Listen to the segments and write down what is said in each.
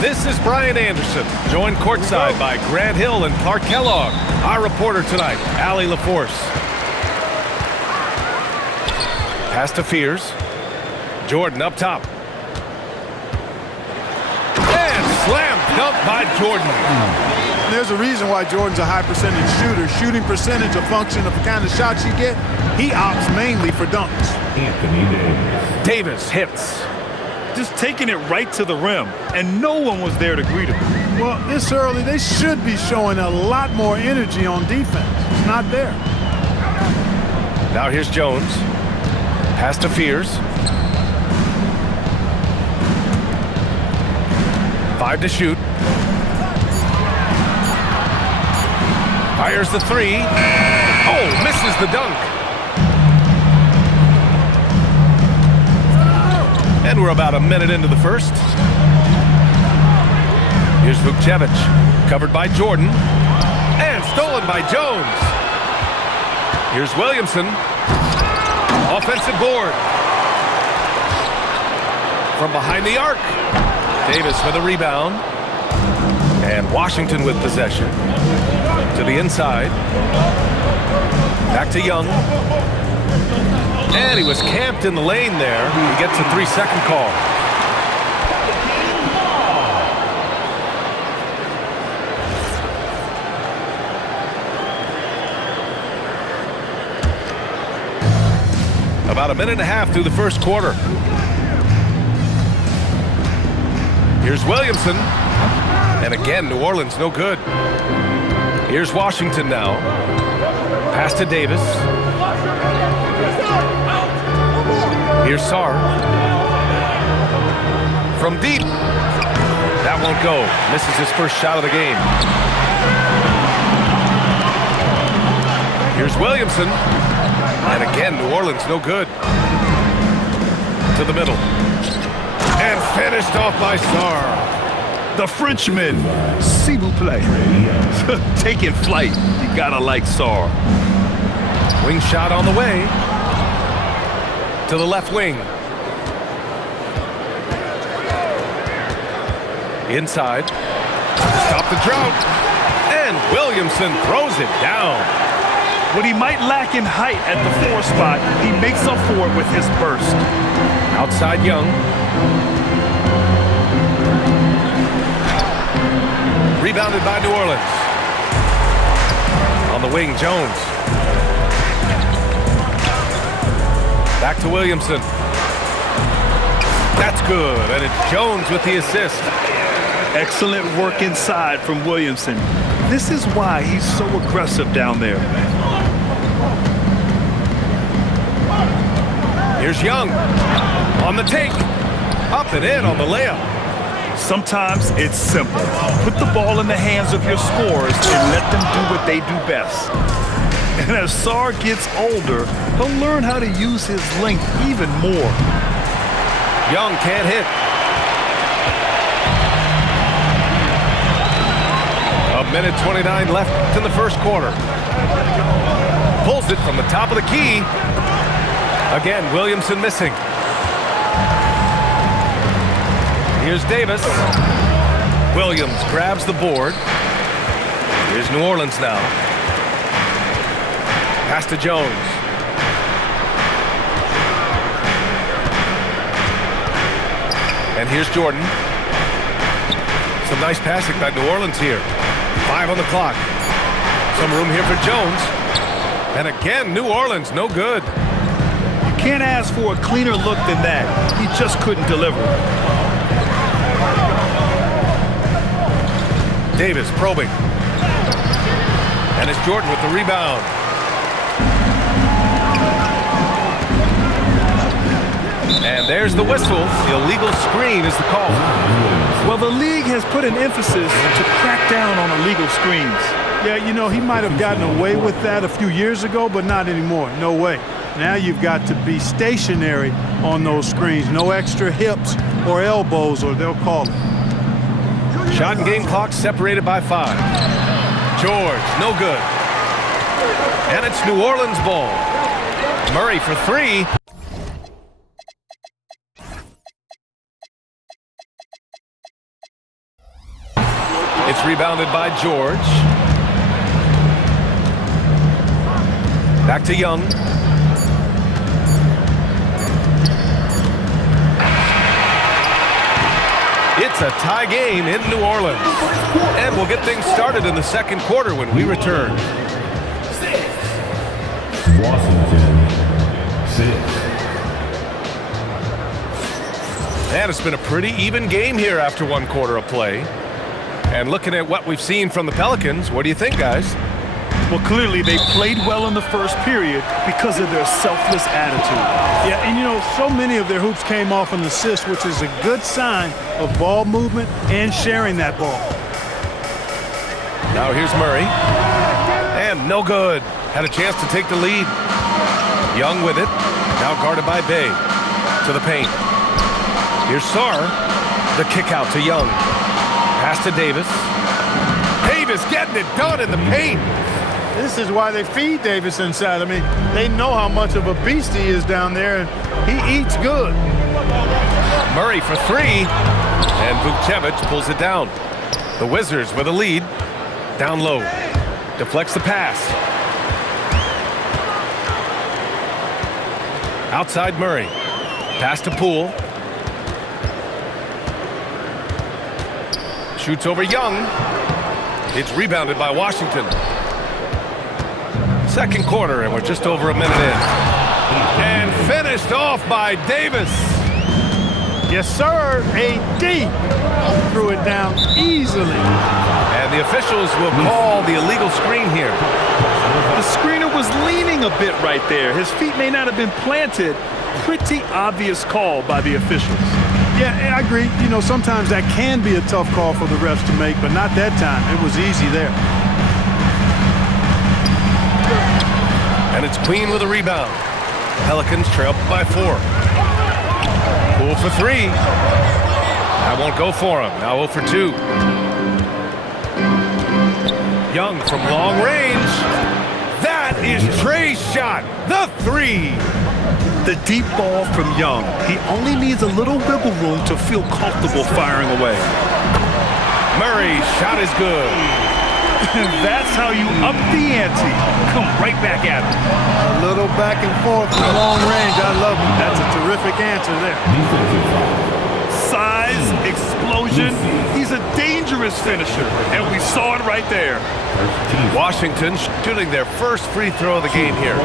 This is Brian Anderson, joined courtside by Grant Hill and Clark Kellogg. Our reporter tonight, Allie LaForce. Pass to Fears. Jordan up top. And slam dunk by Jordan. There's a reason why Jordan's a high percentage shooter. Shooting percentage a function of the kind of shots you get. He opts mainly for dunks. Davis hits. Just taking it right to the rim, and no one was there to greet him. Well, this early, they should be showing a lot more energy on defense. It's not there. Now here's Jones. Pass to Fears. 5 to shoot. Fires the 3. Oh, misses the dunk. And we're about a minute into the first. Here's Vukcevic, covered by Jordan, and stolen by Jones. Here's Williamson. Offensive board. From behind the arc. Davis with a rebound. And Washington with possession. To the inside. Back to Young. And he was camped in the lane there. He gets a 3-second call. About a minute and a half through the first quarter. Here's Williamson. And again, New Orleans no good. Here's Washington now. Pass to Davis. Here's Sarr. From deep. That won't go. Misses his first shot of the game. Here's Williamson. And again, New Orleans no good. To the middle. And finished off by Sarr. The Frenchman, s'il vous plaît. Taking flight. You gotta like Sarr. Wing shot on the way. To the left wing. Inside. Stop the drought. And Williamson throws it down. What he might lack in height at the 4 spot, he makes up for it with his burst. Outside Young. Rebounded by New Orleans. On the wing, Jones. Back to Williamson. That's good, and it's Jones with the assist. Excellent work inside from Williamson. This is why he's so aggressive down there. Here's Young. On the take. Up and in on the layup. Sometimes it's simple. Put the ball in the hands of your scorers and let them do what they do best. And as Sarr gets older, he'll learn how to use his length even more. Young can't hit. A minute 29 left in the first quarter. Pulls it from the top of the key. Again, Williamson missing. Here's Davis. Williams grabs the board. Here's New Orleans now. Pass to Jones. And here's Jordan. Some nice passing by New Orleans here. 5 on the clock. Some room here for Jones. And again, New Orleans no good. You can't ask for a cleaner look than that. He just couldn't deliver. Davis probing. And it's Jordan with the rebound. And there's the whistle. The illegal screen is the call. Well, the league has put an emphasis to crack down on illegal screens. Yeah, you know, he might have gotten away with that a few years ago, but not anymore. No way. Now you've got to be stationary on those screens. No extra hips or elbows, or they'll call it. Shot and game clock separated by 5. George, no good. And it's New Orleans ball. Murray for 3. It's rebounded by George. Back to Young. It's a tie game in New Orleans. And we'll get things started in the second quarter when we return. Washington, 6. And it's been a pretty even game here after one quarter of play. And looking at what we've seen from the Pelicans, what do you think, guys? Well, clearly they played well in the first period because of their selfless attitude. Yeah, and you know, so many of their hoops came off an assist, which is a good sign of ball movement and sharing that ball. Now here's Murray. And no good. Had a chance to take the lead. Young with it. Now guarded by Bay. To the paint. Here's Sarr. The kick out to Young. Pass to Davis. Davis getting it done in the paint. This is why they feed Davis inside. I mean, they know how much of a beast he is down there, and he eats good. Murray for three. And Vukcevic pulls it down. The Wizards with a lead. Down low. Deflects the pass. Outside Murray. Pass to Poole. Shoots over Young. It's rebounded by Washington. Second quarter, and we're just over a minute in. And finished off by Davis. Yes, sir. AD threw it down easily. And the officials will call the illegal screen here. The screener was leaning a bit right there. His feet may not have been planted. Pretty obvious call by the officials. Yeah, I agree. You know, sometimes that can be a tough call for the refs to make, but not that time. It was easy there. And it's Queen with a rebound. Pelicans trail by 4. Poole for 3. That won't go for him. Now 0 for 2. Young from long range. That is Trey's shot. The 3. The deep ball from Young. He only needs a little wiggle room to feel comfortable firing away. Murray's shot is good. That's how you up the ante. Come right back at him. A little back and forth from long range. I love it. That's a terrific answer there. Size, explosion. He's a dangerous finisher, and we saw it right there. Washington shooting their first free throw of the game here.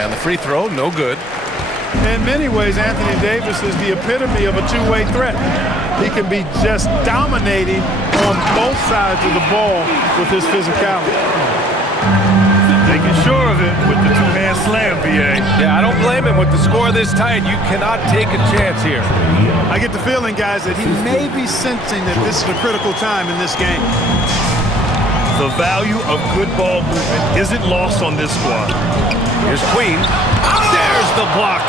And the free throw, no good. In many ways, Anthony Davis is the epitome of a two-way threat. He can be just dominating on both sides of the ball with his physicality. Making sure of it with the two-hand slam, BA. Yeah, I don't blame him. With the score this tight, you cannot take a chance here. I get the feeling, guys, that he may be sensing that this is a critical time in this game. The value of good ball movement isn't lost on this squad. Here's Queen. There's the block.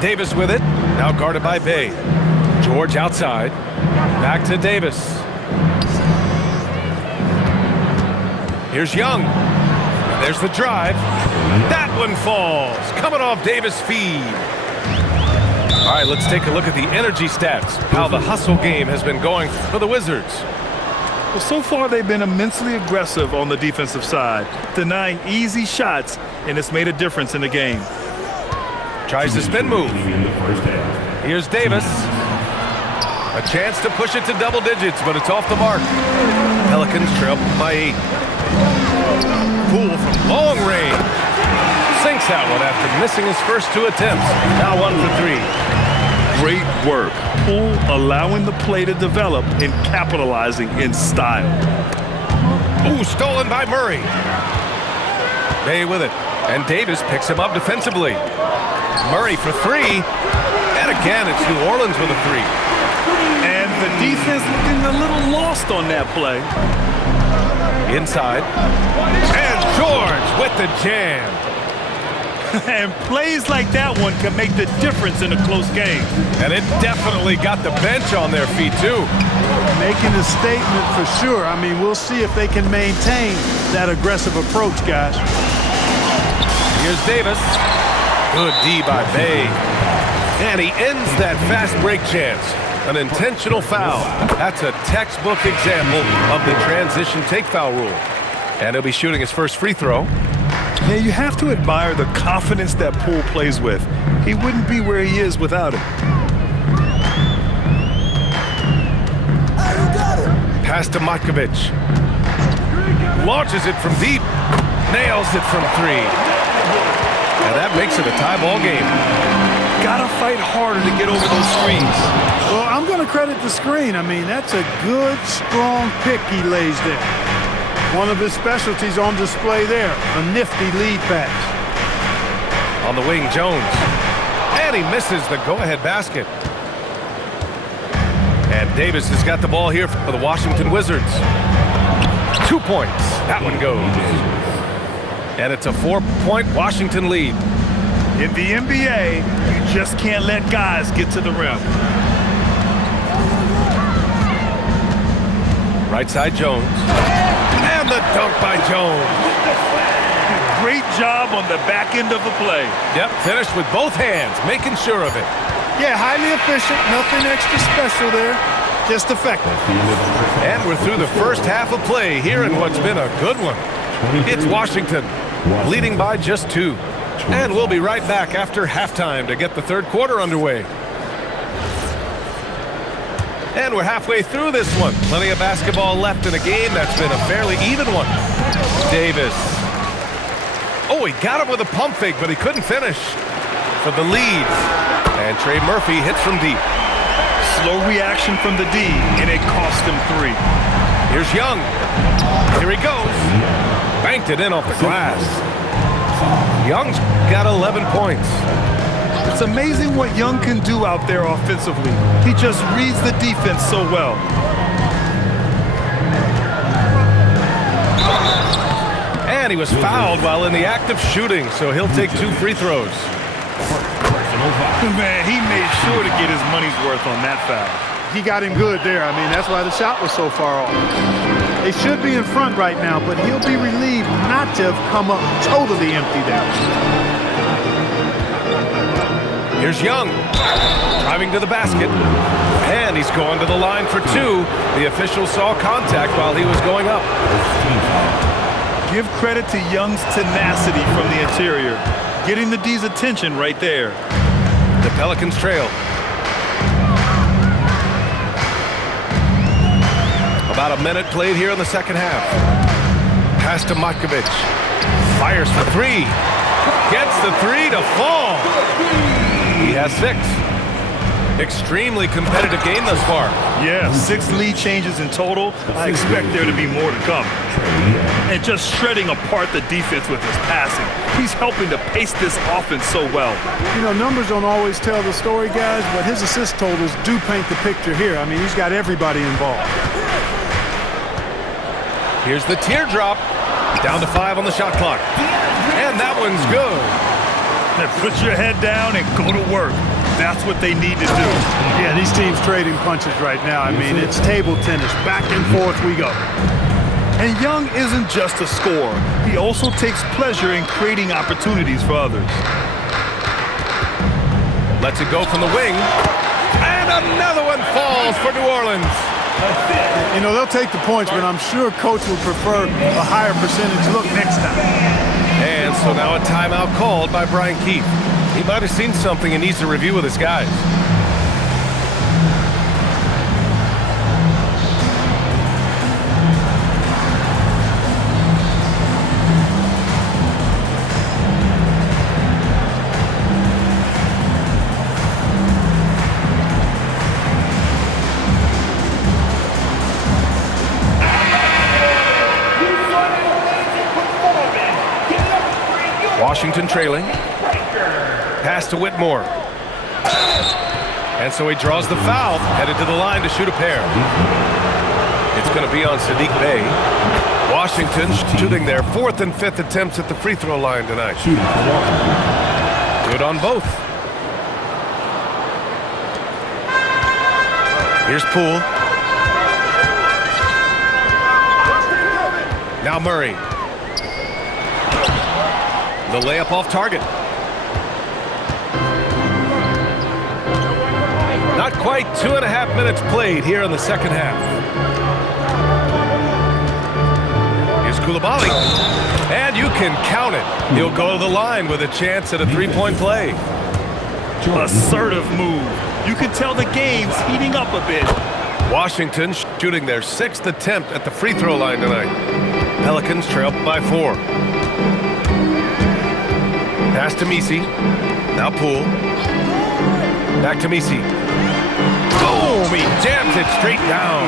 Davis with it. Now guarded by Bay. George outside. Back to Davis. Here's Young. There's the drive. That one falls. Coming off Davis' feed. All right, let's take a look at the energy stats. How the hustle game has been going for the Wizards. Well, so far they've been immensely aggressive on the defensive side, denying easy shots, and it's made a difference in the game. Tries the spin move. Here's Davis. A chance to push it to double digits, but it's off the mark. Pelicans trail by 8. Poole from long range. Sinks that one after missing his first 2 attempts. Now 1 for 3. Great work. Poole allowing the play to develop and capitalizing in style. Ooh, stolen by Murray. Bay with it. And Davis picks him up defensively. Murray for 3. And again, it's New Orleans with a 3. And the defense looking a little lost on that play. Inside. And George with the jam. And plays like that one can make the difference in a close game. And it definitely got the bench on their feet, too. Making a statement for sure. I mean, we'll see if they can maintain that aggressive approach, guys. Here's Davis. Good D by Bay. And he ends that fast break chance. an intentional foul. That's a textbook example of the transition take foul rule. And he'll be shooting his first free throw. Yeah, you have to admire the confidence that Poole plays with. He wouldn't be where he is without it. Pass to Matkovic. Launches it from deep. Nails it from three. And that makes it a tie ball game. Gotta fight harder to get over those screens. Well, I'm going to credit the screen. I mean, that's a good, strong pick he lays there. One of his specialties on display there, a nifty lead pass. On the wing, Jones. And he misses the go-ahead basket. And Davis has got the ball here for the Washington Wizards. 2 points. That one goes. And it's a 4-point Washington lead. In the NBA, you just can't let guys get to the rim. Right side, Jones. And the dunk by Jones. Great job on the back end of the play. Yep, finished with both hands, making sure of it. Yeah, highly efficient, nothing extra special there, just effective. And we're through the first half of play here in what's been a good one. It's Washington, leading by just 2. And we'll be right back after halftime to get the third quarter underway. And we're halfway through this one. Plenty of basketball left in a game that's been a fairly even one. Davis. Oh, he got him with a pump fake, but he couldn't finish for the lead. And Trey Murphy hits from deep. Slow reaction from the D, and it cost him 3. Here's Young. Here he goes. Banked it in off the glass. Young's got 11 points. It's amazing what Young can do out there offensively. He just reads the defense so well. And he was fouled while in the act of shooting, so he'll take 2 free throws. Man, he made sure to get his money's worth on that foul. He got him good there. I mean, that's why the shot was so far off. They should be in front right now, but he'll be relieved not to have come up totally empty there. Here's Young, driving to the basket, and he's going to the line for 2. The official saw contact while he was going up. Give credit to Young's tenacity from the interior, getting the D's attention right there. The Pelicans trail. About a minute played here in the second half. Pass to Matkovic. Fires for 3. Gets the 3 to fall. He has 6. Extremely competitive game thus far. Yeah, 6 lead changes in total. I expect there to be more to come. And just shredding apart the defense with his passing. He's helping to pace this offense so well. You know, numbers don't always tell the story, guys, but his assist totals do paint the picture here. I mean, he's got everybody involved. Here's the teardrop. Down to 5 on the shot clock. And that one's good. Now put your head down and go to work. That's what they need to do. Yeah, these teams trading punches right now. I mean, it's table tennis. Back and forth we go. And Young isn't just a scorer. He also takes pleasure in creating opportunities for others. Lets it go from the wing. And another one falls for New Orleans. You know, they'll take the points, but I'm sure coach will prefer a higher percentage look next time. And so now a timeout called by Brian Keefe. He might have seen something and needs to review with his guys. Washington trailing. Pass to Whitmore. And so he draws the foul, headed to the line to shoot a pair. It's going to be on Sadiq Bey. Washington shooting their 4th and 5th attempts at the free throw line tonight. Good on both. Here's Poole. Now Murray. The layup off target. Not quite 2.5 minutes played here in the second half. Here's Coulibaly. And you can count it. He'll go to the line with a chance at a three-point play. Assertive move. You can tell the game's heating up a bit. Washington shooting their 6th attempt at the free throw line tonight. Pelicans trail by 4. Pass to Misi. Now Poole. Back to Misi. Boom! He jams it straight down.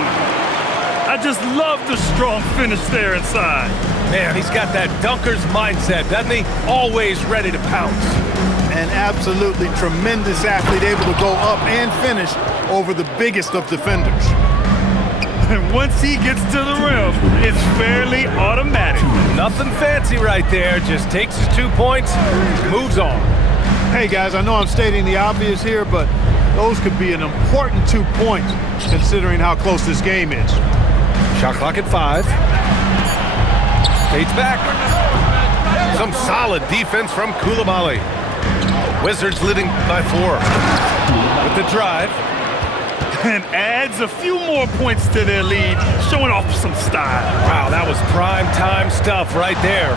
I just love the strong finish there inside. Man, he's got that dunker's mindset, doesn't he? Always ready to pounce. An absolutely tremendous athlete, able to go up and finish over the biggest of defenders. And once he gets to the rim, it's fairly automatic. Nothing fancy right there. Just takes his 2 points, moves on. Hey, guys, I know I'm stating the obvious here, but those could be an important 2 points considering how close this game is. Shot clock at 5. Fades back. Some solid defense from Coulibaly. Wizards leading by 4. With the drive. And adds a few more points to their lead, showing off some style. Wow, that was prime time stuff right there.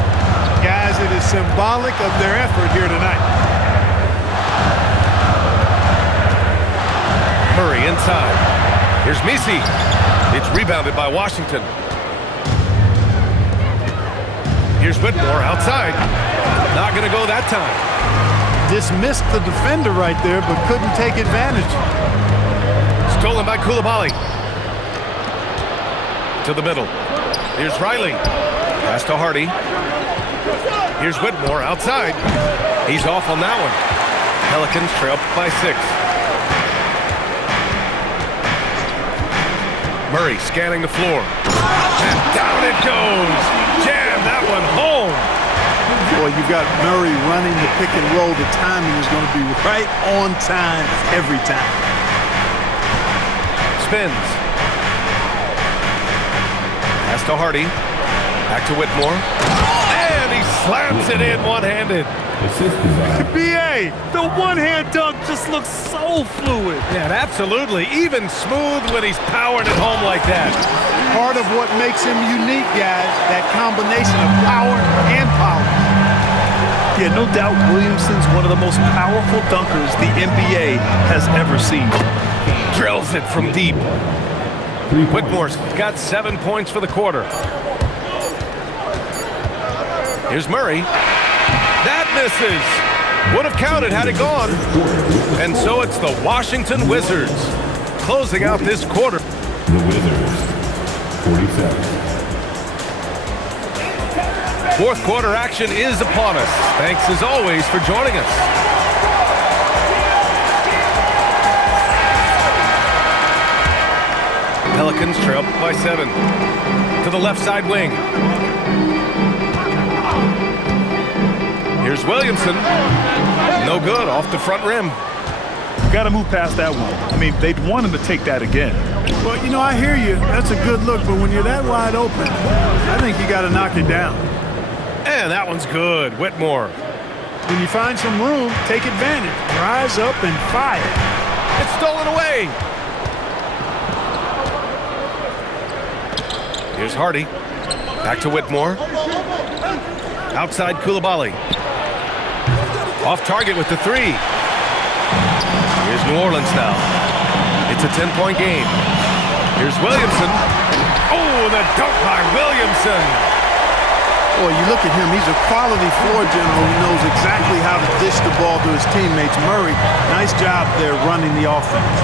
Guys, it is symbolic of their effort here tonight. Murray inside. Here's Misi. It's rebounded by Washington. Here's Whitmore outside. Not going to go that time. Dismissed the defender right there, but couldn't take advantage. Stolen by Coulibaly. To the middle. Here's Riley. Pass to Hardy. Here's Whitmore outside. He's off on that one. Pelicans trail by 6. Murray scanning the floor. And down it goes. Jam that one home. Boy, you've got Murray running the pick and roll. The timing is going to be right on time every time. Spins. Pass to Hardy. Back to Whitmore. And he slams it in one-handed. B.A., The one-hand dunk just looks so fluid. Yeah, absolutely. Even smooth when he's powering it home like that. part of what makes him unique, guys, that combination of power and power. Yeah, no doubt Williamson's one of the most powerful dunkers the NBA has ever seen. Drills it from deep. Whitmore's got 7 points for the quarter. Here's Murray. That misses. Would have counted had it gone. And so it's the Washington Wizards closing out this quarter. The Wizards, 47. Fourth quarter action is upon us. Thanks as always for joining us. Pelicans trail by 7. To the left side wing. Here's Williamson. No good, off the front rim. Got to move past that one. I mean, they'd want him to take that again. Well, you know, I hear you. That's a good look, but when you're that wide open, I think you got to knock it down. And that one's good. Whitmore. When you find some room, take advantage. Rise up and fire. It's stolen away. Here's Hardy. Back to Whitmore. Outside Coulibaly. Off target with the 3. Here's New Orleans now. It's a 10-point game. Here's Williamson. Oh, the dunk by Williamson. Boy, you look at him, he's a quality floor general who knows exactly how to dish the ball to his teammates. Murray, nice job there running the offense.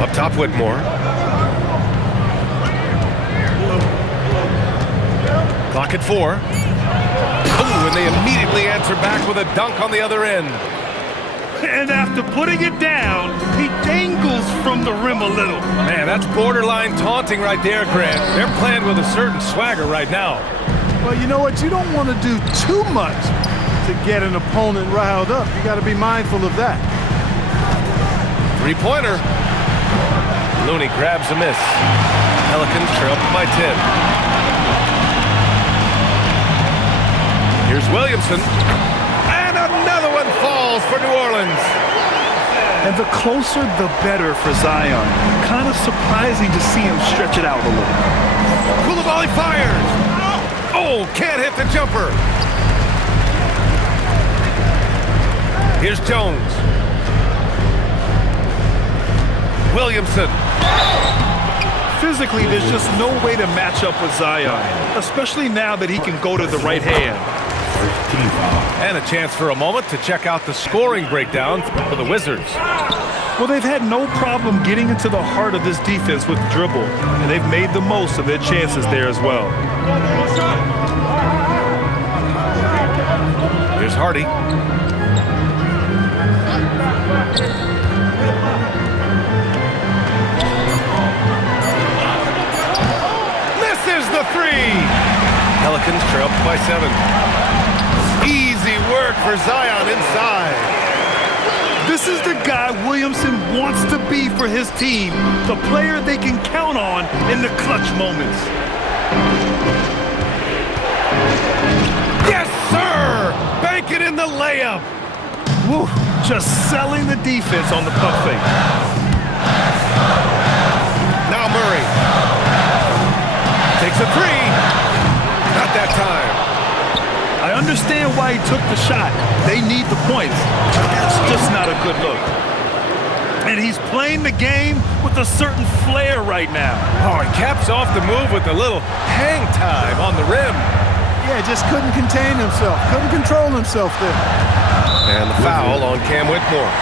Up top, Whitmore. Clock at 4. Oh, and they immediately answer back with a dunk on the other end. And after putting it down, he dangles from the rim a little. Man, that's borderline taunting right there, Grant. They're playing with a certain swagger right now. Well, you know what? You don't want to do too much to get an opponent riled up. You got to be mindful of that. Three-pointer. Looney grabs a miss. Pelicans trail by 10. Here's Williamson. And another one falls for New Orleans. And the closer, the better for Zion. Kind of surprising to see him stretch it out a little. Koulibaly fires. Oh, can't hit the jumper. Here's Jones. Williamson. Physically, there's just no way to match up with Zion, especially now that he can go to the right hand. And a chance for a moment to check out the scoring breakdown for the Wizards. Well, they've had no problem getting into the heart of this defense with the dribble, and they've made the most of their chances there as well. Here's Hardy. Misses the three. Pelicans trail by 7. Easy work for Zion inside. This is the guy Williamson wants to be for his team, the player they can count on in the clutch moments. Yes, sir! Bank it in the layup. Woo, just selling the defense on the pump fake. Now Murray. Takes a three. Not that time. I understand why he took the shot. They need the points. That's just not a good look. And he's playing the game with a certain flair right now. Oh, he caps off the move with a little hang time on the rim. Yeah, just couldn't contain himself. Couldn't control himself there. And the foul on Cam Whitmore.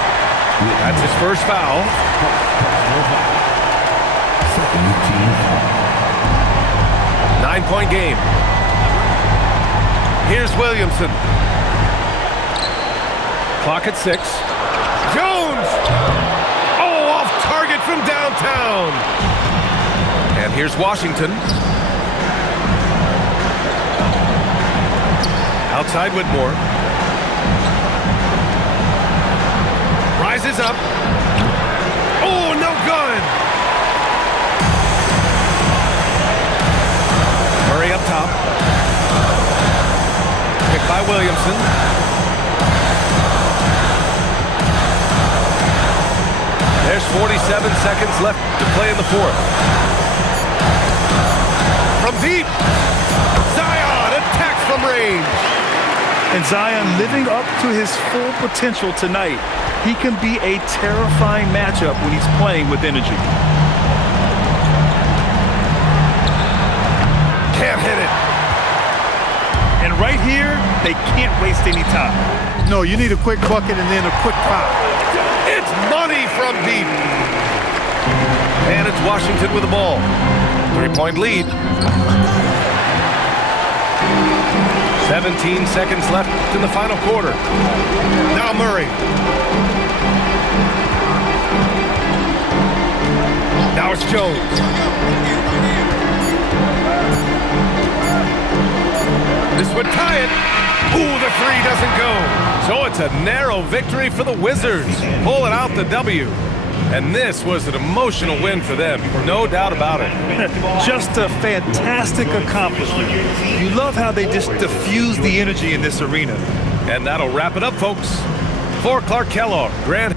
That's his first foul. Second team foul. 9-point game. Here's Williamson. Clock at 6. Jones! Oh, off target from downtown. And here's Washington. Outside Whitmore. Rises up. Oh, no good. Murray up top. Picked by Williamson. There's 47 seconds left to play in the fourth. From deep. Zion attacks from range. And Zion living up to his full potential tonight. He can be a terrifying matchup when he's playing with energy. Can't hit it. And right here, they can't waste any time. No, you need a quick bucket and then a quick foul. It's money from deep. And it's Washington with the ball. 3-point lead. 17 seconds left in the final quarter. Now Murray. Now it's Jones. This would tie it. Ooh, the three doesn't go. So it's a narrow victory for the Wizards. Pulling out the W. And this was an emotional win for them. No doubt about it. Just a fantastic accomplishment. You love how they just diffuse the energy in this arena. And that'll wrap it up, folks. For Clark Kellogg, Grant